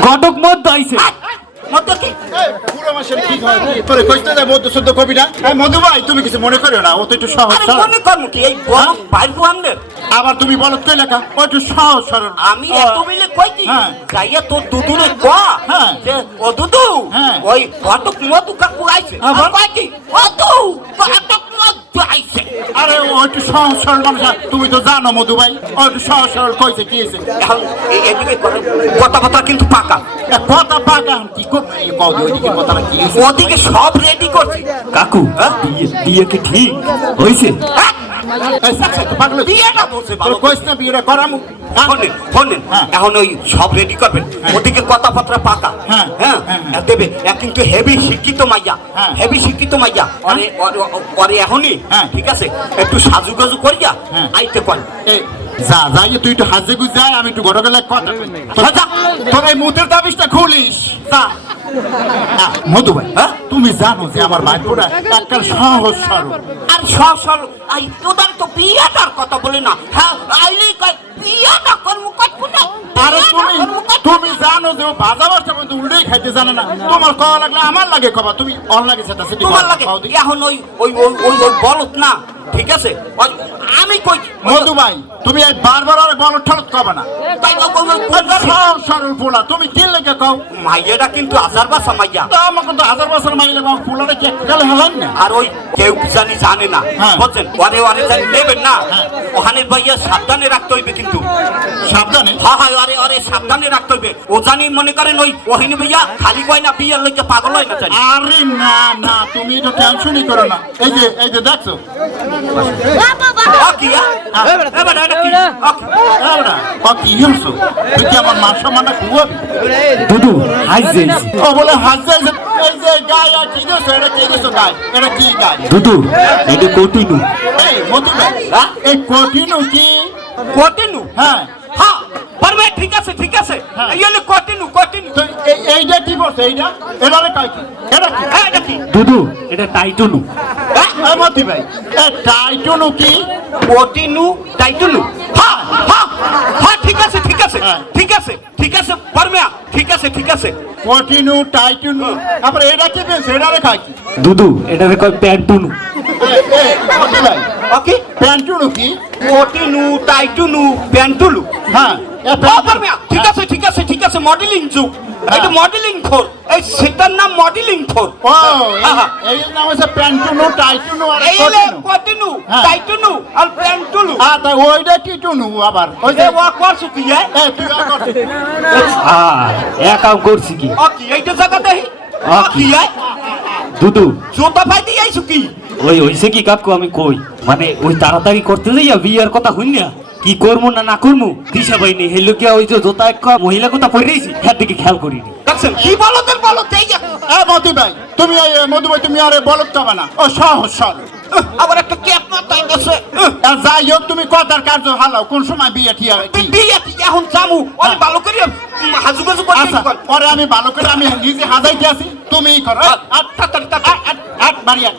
ঘটক মদ আইছে মধু কি পুরো মাসের কি হয় তোরে কইতে দেয় মধু শুদ্ধ কবি না মধু ভাই তুমি কিছু মনে করিও না ও তো একটু সহজ আরে সরল। মনে করম কি এই বড় বাইরু আমনের আবার তুমি বলো কই লেখা ও একটু সহজ সরল আমি এত মিলে কই কি হ্যাঁ। যাইয়া তোর দুধুরে কোয়া হ্যাঁ। যে ও দুধু হ্যাঁ। ওই ঘটক মধু কাকু আইছে আবার? আর কয় কি ও দু ঘটক মধু আইছে আরে ও একটু সহজ সরল মানুষ আর তুমি তো জানো মধু ভাই ও একটু সহজ সরল কইছে কি হয়েছে এখন এদিকে কথা কিন্তু পাকা কথা পাকা কি কও ওইদিকে কথাটা কি হয়েছে ওদিকে সব রেডি করছি কাকু বিয়ে কি ঠিক হইছে হ্যাঁ? এই সাথে পাগল বিয়েটা বলছে তোর ভালো কইছ না বিয়েটা করামু শোনেন হ্যাঁ। এখন ওই সব রেডি করবেন ওদিকে কথাবার্তা পাকা হ্যাঁ। হ্যাঁ হ্যাঁ। দেবে কিন্তু হেভি শিক্ষিত মাইয়া হ্যাঁ। হেভি শিক্ষিত মাইয়া ওরে এখনই হ্যাঁ। ঠিক আছে একটু সাজুগাজু করিয়া হ্যাঁ। আইতে কর এই যা যাই তুই একটু হাজে গুজ যায় আমি একটু গড় গেলে কথা কই। যা। তোর এই মুতের তাবিজটা খুলিস যা মধু ভাই হ্যাঁ? তুমি জানো যে আমার ভাগ্যটা এককাল সহজ সরল আর সব আই তোদের তো বিয়েটার কথা বলে না হ্যাঁ আইলি কই বিয়েটা করমু করবো না আরে তুমি জানো যে ও ভাজা বাসটা কিন্তু উল্টেই খাইতে জানে না তোমার খাওয়া লাগলে আমার লাগে খাবা তুমি অন লাগে সেটা সেটি তোমার লাগে এখন ওই ওই ওই ওই ওই বলত না ঠিক আছে আমি কই মধু ভাই তুমি এই বারবার আর বল ঠলত খাবা না তাই সহজ সরল পোলা তুমি কি লেগে খাও মাইয়াটা কিন্তু আজার বাসা মাইয়া তা আমাকে তো 1000 বছর মাইলে বাবা পোলাটা কি এককালে হেলান না আর ওই কেউ জানে না হ্যাঁ। বুঝছেন ওরে জানি নেবেন না ওখানে ভাইয়া সাবধানে রাখতে হইবে কিন্তু সাবধানে হ্যাঁ ওরে সাবধানে রাখতে হইবে ও জানি মনে করেন ওই ওহিনী ভাইয়া খালি কয় না বিয়ের লইকে পাগল হয় না জানি আরে না না তুমি এটা টেনশনই করো না এই যে দেখছো কি এবার এটা কি কি হইছো তুই কি আমার মান সম্মানটা খুয়াবি দুধু হাইছে ও বলে হাসছে এই যে গায় আর কি দিছো এটা কি দিছো গায় এটা কি গায় দুধু এটা কটিনু এই মধু ভাই এই কঠিনু কি কটিনু হ্যাঁ হ্যাঁ পারবে ঠিক আছে হ্যাঁ। এই হলো কটিনু তো এইটা কি বলছে এইটা এটা কয় কি এটা কি দুধু এটা টাইটনু এই মধু ভাই এই টাইটনু কি কটিনু টাইটুলু হ্যাঁ ঠিক আছে পারবে ঠিক আছে কঠিনু টাইটনু তারপরে এটা কি বলছে এটা কয় কি দুধু এটারে কয় প্যান্টুনু এই মধু ভাই ওকে প্যান্টুনু কি কটিনু টাইটুনু প্যান্টুলু হ্যাঁ পারবে ঠিক আছে মডেলিং যুগ এটা মডেলিং ফোর এই সেটার নাম মডেলিং ফোর ও এই নাম হচ্ছে প্যান্টুনু টাইটুনু আর এইলে কঠিনু কটিনু হ্যাঁ। টাইটুনু আর প্যান্টুলু তা ওইটা কি টুনু আবার ওই যে এ ওয়া করছু কি এই তুই আর করছিস। একাম করছি কি ওকে এইটা জায়গা দেই ওকে। কি দুধু জোতা পাই দিয়ে আইছু কি ওই হইছে কি কাকু আমি কই মানে ওই তাড়াতাড়ি করতে যাইয়া বিয়ার কথা হই না কি করবো না না করবো দিশা পাইনি হেলো কি ওই যে জোতা এক মহিলা কথা পড়েছি হ্যাঁ দিকে খেয়াল করিনি দেখছেন কি বলো তোর বলো এই যে মধু ভাই তুমি মধু ভাই তুমি আরে বলত যাবে না ও সহজ সরল আবার একটা ক্যাপ মাথায় গেছে যাই হোক তুমি কথার কার্য হালাও কোন সময় বিয়ে ঠিক বিয়ে কি এখন জামু ওরে ভালো করে হাজু গাজু করে আচ্ছা পরে আমি ভালো করে আমি নিজে হাজাইতে আছি তুমিই করো আট বাড়িয়া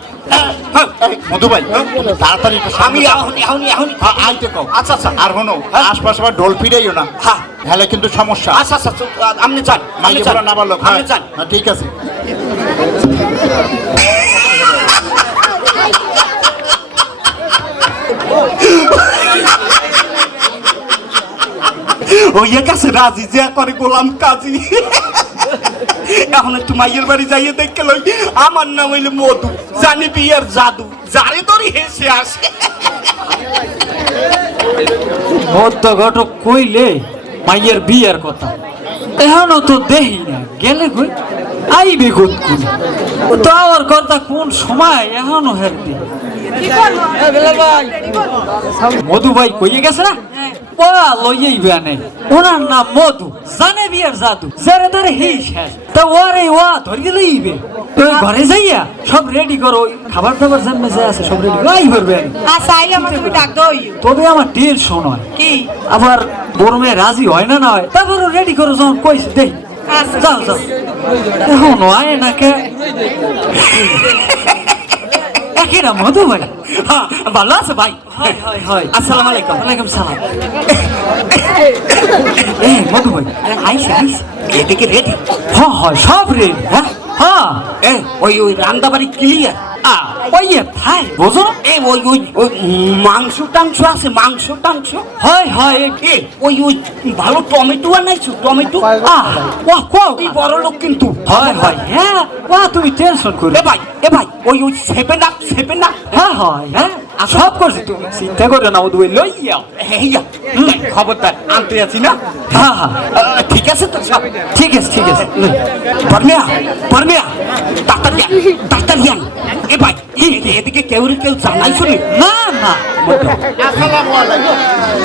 মধু ভাই তাড়াতাড়ি আমি এখন আইতে কও আচ্ছা আচ্ছা আর হনো আশপাশে আবার ঢোল ফিরেইও না হ্যাঁ হলে কিন্তু সমস্যা আচ্ছা আচ্ছা আপনি যান মাইকে বলা না বলো আপনি যান ঠিক আছে ওই কাছে রাজি যে করে গোলাম কাজী এখন একটু মাইয়ের বাড়ি যাইয়ে দেখে লই আমার নাম হইলে মধু জানি বিয়ের জাদু যারে ধরি হেসে আসে মধ্য ঘটক কইলে মাইয়ের বিয়ের কথা এখনো তো দেহি না গেলে কই আইবে গুদ তো আমার কথা কোন সময় এখনো হেরদি মধু ভাই কইয়ে গেছে না ওরা লইয়েই বেনে ওনার নাম মধু জানে বিয়ের জাদু যারে তারে হেই শেষ তা ওরে ওয়া ধরিয়ে লইবে তো ঘরে যাইয়া সব রেডি করো খাবার দাবার জানবে যে আছে সব রেডি আই করবে আচ্ছা আই আমার তুমি ডাক দাও তবে আমার টেনশন হয় কি আবার বড় মেয়ে রাজি হয় না হয় তারপর রেডি করো যখন কইছে দেখ আচ্ছা যাও যাও এখন আয় না কে একেরা মধু ভাই হ্যাঁ ভালো আছে ভাই হয় হয় হয় আসসালামু আলাইকুম ওয়ালাইকুম সালাম এ মধু ভাই আইসে আইসে এদিকে রেডি হ্যাঁ হয় সব রে হ্যাঁ হ্যাঁ ওই রান্দাবাড়ি ক্লিয়ার ওই থাই বুঝো ওই মাংস টাংস আছে মাংস টাংস হয় হয় ওই ভালো টমেটো আনাইছো টমেটো ওয়া কোয়া এই বড় লোক কিন্তু হয় হয় হ্যাঁ ওয়া তুমি টেনশন করো এ ভাই ওই সেভেন আপ হ্যাঁ হয় হ্যাঁ সব করছি তুমি চিন্তা করো না মধু ভাই লইয়া হেইয়া খবরদার আনতে আছি না হ্যাঁ হ্যাঁ ঠিক আছে তো সব ঠিক আছে পরমিয়া তাড়াতাড়ি আন এ ভাই এদিকে কেউ জানাইছো না না আসসালামু আলাইকুম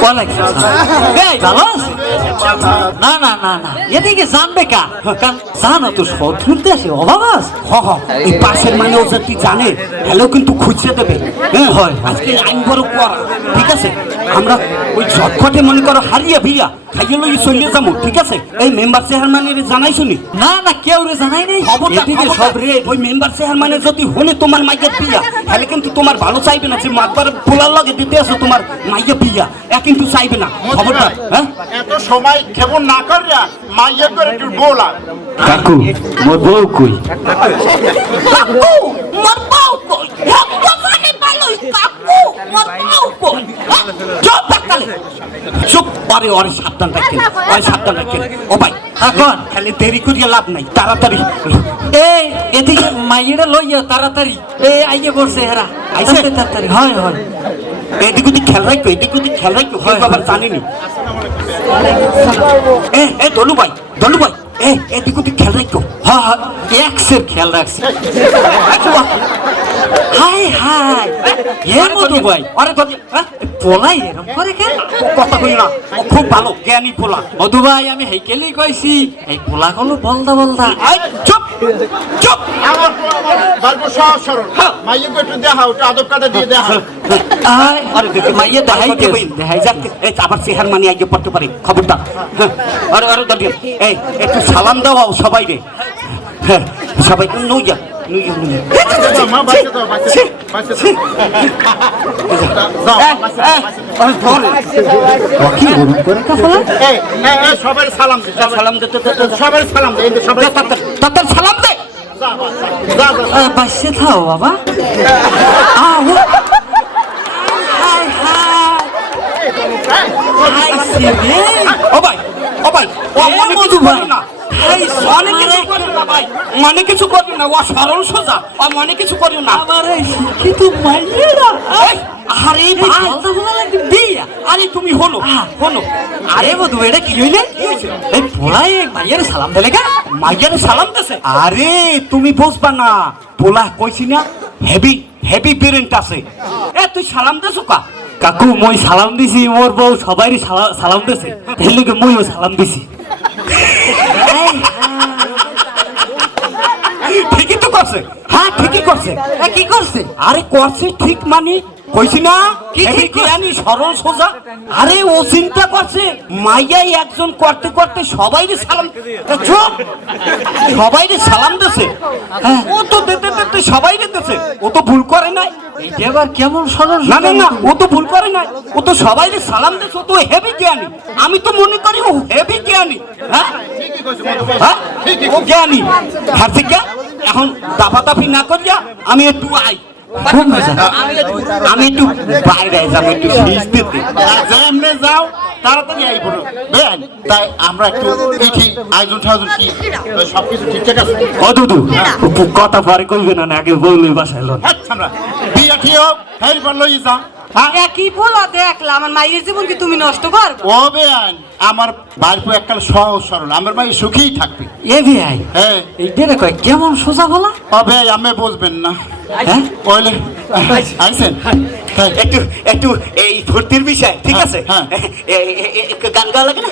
ওয়ালাইকুম আসসালাম এই ভালো আছে না না না না এদিকে জানবে কারণ জানো তো শত্রুর দেশে অভাব আছে এই পাশের মানে ও যদি জানে হ্যালো কিন্তু খুঁজে দেবে হ্যাঁ হয় আজকে আইন বড় করা ঠিক আছে আমরা ওই ঝটখটে মনে করো হারিয়ে ভিয়া খাইয়ে লই চলিয়ে যাবো ঠিক আছে এই মেম্বার চেয়ারম্যানের জানাইছো নি না না কেউ রে জানাই নেই এদিকে সব রে ওই মেম্বার চেয়ারম্যানের যদি হলে তোমার মাইয়ের বিয়া তাহলে কিন্তু তোমার ভালো চাইবে না যে মাতবার পোলার লগে দিতে আসো তোমার মাইয়ের বিয়া কিন্তু চাইবে না খবরদার হ্যাঁ এত সময় কেমন না করিয়া মাইয়ের করে একটু বলা কাকু মোর বউ কই কাকু মোর বউ কই একদমই ভালোই কাকু মোর বউ কই চুপ থাকলে চুপ পারে ওরে সাবধান রাখেন ও ভাই এখন খালি দেরি করিয়া লাভ নাই তাড়াতাড়ি এই এদিকে মাইয়েরা লইয়া তাড়াতাড়ি এই আইয়ে পড়ছে হেরা আইছে? তাড়াতাড়ি হয় হয় এদিক ওদিক খেয়াল রাখো হয় বাবা জানিনি এ দলু ভাই এদিক ওদিক খেয়াল রাখো হ্যাঁ হ্যাঁ এক্সের খেয়াল রাখছি হাই হাই হে মধু ভাই আরে ধরি পোলাই এরম করে কেন কথা কই না ও খুব ভালো জ্ঞানী পোলা মধু ভাই আমি হেকেলি কইছি এই পোলা গুলো বলদা এই চুপ আমার গল্প সহজ সরল মাইয়ের একটু দেখা ওটা আদব কাটা দিয়ে দেখা আরে দেখে মাইয়ে দেখাই যাক এই আবার চেহার মানে আগে পড়তে পারে খবরদার আরে ধরি এই একটু সালাম দাও সবাই রে হ্যাঁ সবাই নুইয়া মা বাইকে দাও বাইকে কি গরম করে কাফলা সবাই সালাম দে সালাম দে সবাই সালাম দে সবাই তাদের সালাম দে বাসে থাও বাবা ও ভাই ও মনে কিছু করে না মনে কিছু করি না ও সরল সোজা ও মনে কিছু করি না আমার এই শিক্ষিত মাইয়েরা আরে ভাই বিয়া আরে তুমি হলো আরে বধু এটা কি হইলে এই পোলাই মাইয়ের সালাম দিলে কা মাইয়ারে সালাম দেছে আরে তুমি বুঝবা না পোলা কইছি না হেভি ব্রেন্ট আছে এ তুই সালাম দেছো কা কাকু মই সালাম দিছি মোর বউ সবাইরই সালাম দিছে এর লগে মইও সালাম দিছি। ঠিকই তো করছে, হ্যাঁ ঠিকই করছে। কি করছে? আরে করছে ঠিক মানে কইছি না কি ঠিক কি জানি সরল সোজা। আরে ও চিন্তা করছে মাইয়াই একজন করতে করতে সবাইরে সালাম, চুপ, সবাইরে সালাম দিছে। ও তো দিতে দিতে সবাইরে দিছে, ও তো ভুল করে নাই। এইটা আবার কেমন সরল? না না না, ও তো ভুল করে নাই, ও তো সবাইরে সালাম দিছে, ও তো হেভি জ্ঞানী। আমি তো মনে করি ও হেভি জ্ঞানী। হ্যাঁ হ্যাঁ, ও জ্ঞানী। হ্যাঁ ঠিক আছে, এখন দাফাদাফি না করিয়া আমি একটু আই, আমি একটু বাইরে যাবো, একটু শীষ দিতে। যেমনে যাও তাড়াতাড়ি আই বলো বেন। তাই আমরা একটু দেখি আয়োজন টায়োজন কি সবকিছু ঠিকঠাক আছে। ও দুদু কথা পরে কইবে না, আগে বউলে বাসায় লন। হ্যাঁ আমরা বিয়া ঠিও হেল বললো যা। হ্যাঁ কি বলো দেখলা আমার মায়ের জীবন কি তুমি নষ্ট করবে? ও বেন আমার বাইরপু এককাল সহজ সরল, আমার ভাই সুখেই থাকবে। এ ভাই হ্যাঁ এইটা কয় কেমন সোজা বলা? ও ভাই আমি বুঝবেন না। হ্যাঁ কইলে আইছেন একটু একটু এই ফুর্তির বিষয়, ঠিক আছে? হ্যাঁ। গান গাওয়া লাগে না?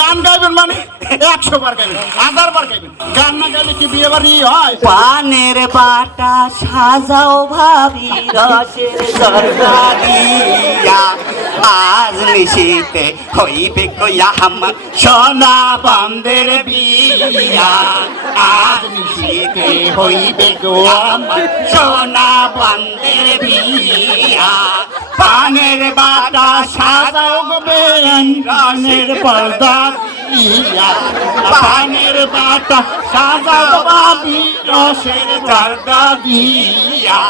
গান গাইবেন মানে 100 বার গাইবেন, 1000 বার গাইবেন। গান না গাইলে কি বিয়ে বাড়ি হয়? পানের বাটা সাজাও ভাবি রসের সরকারিয়া, আজ নিশীতে হইবে কইয়া আমার সোনা বন্ধের বিয়া, আজ নিশীতে হইবে গো আমার সোনা বন্ধের বিয়া। পানের বাটা সাজাও গো বেন রসের পর্দা দিয়া, পানের বাটা সাজাও ভাবি রসের পর্দা দিয়া,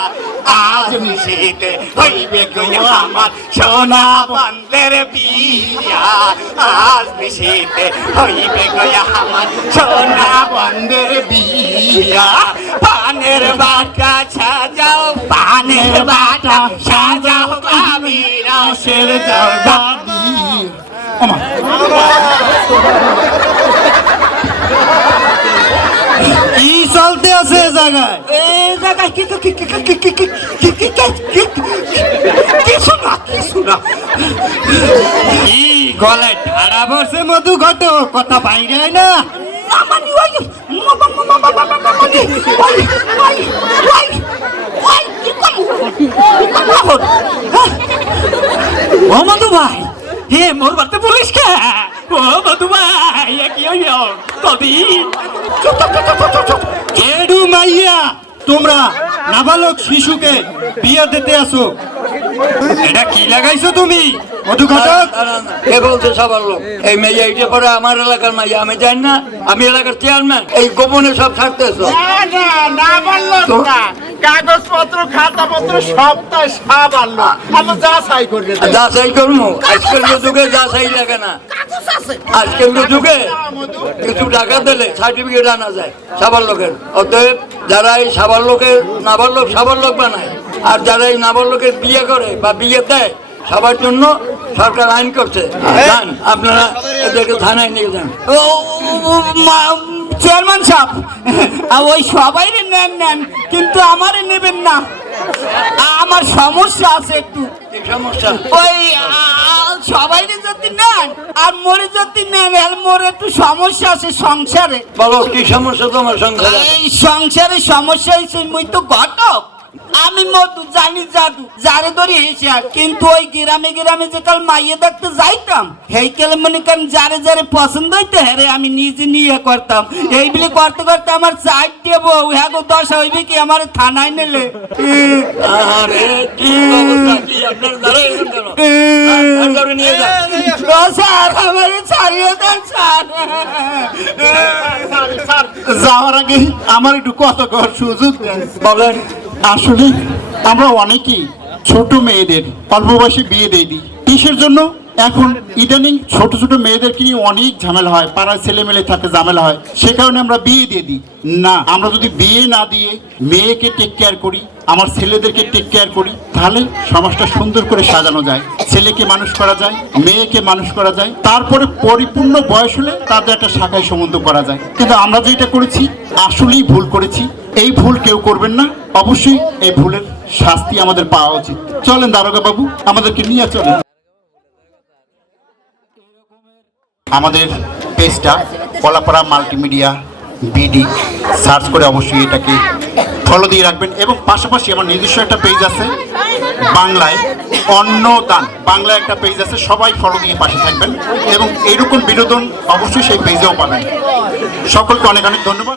আজ নিশীতে হইবে গো আমার সোনা বন্ধের বিয়া, আজ নিশীতে হইবে গো আমার সোনা বন্ধের বিয়া। পানের বাটা সাজাও, পানের বাটা সাজাও ভাবি রসের পর্দা দিয়া। ওমা কি চলতে আছে জায়গায়? এই জায়গায় কিছু না, কিছু না। কি গলায় ঠাড়া পড়ছে মধু ঘট, কথা বাইরে হয় না? ও মধু ভাই, হে মোর বাড়িতে পুলিশ কে? ও মধু ভাই, এ কি হইল কবি? কেডু মাইয়া তোমরা নাবালক শিশুকে বিয়ে দিতে আসো, এটা কি লাগাইছো তুমি মধু ঘটক? কে বলছে সবার লোক? এই মেয়ে এইটা পরে আমার এলাকার মাইয়া, আমি জানি না, আমি এলাকার চেয়ারম্যান। এই গোপনে সব ছাড়তেছো? না বললো না, কাগজপত্র খাতাপত্র সব তাই সব আনলো, আমি যা চাই করবে। যাচাই করবো? আজকের যুগে যাচাই লাগে না, আজকের যুগে কিছু টাকা দিলে সার্টিফিকেট আনা যায় সাবার লোকের। অতএব যারা এই সাবার লোকের নাবালক সাবার লোক বানায়, আর যারা এই নাবালকের বিয়ে করে বা বিয়ে দেয়, সবার জন্য সরকার আইন করছে। যান আপনারা এদেরকে থানায় নিয়ে যান। চেয়ারম্যান সাহেব, ওই সবাই নেন নেন, কিন্তু আমারে নেবেন না, আমার সমস্যা আছে একটু। কি সমস্যা? ওই সবাই যদি নেন আর মোরে যদি নেন, আর মোরে একটু সমস্যা আছে সংসারে। বলো কি সমস্যা তোমার সংসারে? এই সংসারে সমস্যা হয়েছে, মুই তো ঘটক, আমি মধু জানি জাদু, যারে ধরি এসে। কিন্তু ওই গ্রামে গ্রামে যে কাল মাইয়ে দেখতে যাইতাম, সেই কালে মনে করেন যারে যারে পছন্দ হইতে হেরে আমি নিজে নিয়ে করতাম। এইগুলি করতে করতে আমার 4টে বউ, হ্যাঁ গো 10 হইবে কি আমার থানায় নেলে। আরে কি অবস্থা, কি আপনার দাঁড়ায় কেন? ধরে নিয়ে যান। স্যার আমারে ছাড়িয়ে দেন স্যার। যাওয়ার আগে আমার একটু কত কর সুযোগ দেন। বলেন। আসলে আমরা অনেকেই ছোট মেয়েদের অল্প বয়সে বিয়ে দিয়ে দিই। কিসের জন্য? এখন ইদানিং ছোট ছোট মেয়েদেরকে নিয়ে অনেক ঝামেলা হয়, পাড়ার ছেলে মেলে থাকে, ঝামেলা হয়, সে কারণে আমরা বিয়ে দিয়ে দিই। না, আমরা যদি বিয়ে না দিয়ে মেয়েকে টেক কেয়ার করি, আমার ছেলেদেরকে টেক কেয়ার করি, তাহলে সমাজটা সুন্দর করে সাজানো যায়, ছেলেকে মানুষ করা যায়, মেয়েকে মানুষ করা যায়, তারপরে পরিপূর্ণ বয়স হলে তাদের একটা শাখায় সম্বন্ধ করা যায়। কিন্তু আমরা যেটা করেছি আসলেই ভুল করেছি। এই ভুল কেউ করবেন না, অবশ্যই এই ভুলের শাস্তি আমাদের পাওয়া উচিত। চলেন দারোগা বাবু, আমাদেরকে নিয়ে চলেন। আমাদের পেজটা কলাপাড়া মাল্টিমিডিয়া বিডি সার্চ করে অবশ্যই এটাকে ফলো দিয়ে রাখবেন। এবং পাশাপাশি আমার নিজস্ব একটা পেজ আছে বাংলায়, অন্নদান বাংলায় একটা পেজ আছে, সবাই ফলো দিয়ে পাশে থাকবেন এবং এইরকম বিনোদন অবশ্যই সেই পেজেও পাবেন। সকলকে অনেক অনেক ধন্যবাদ।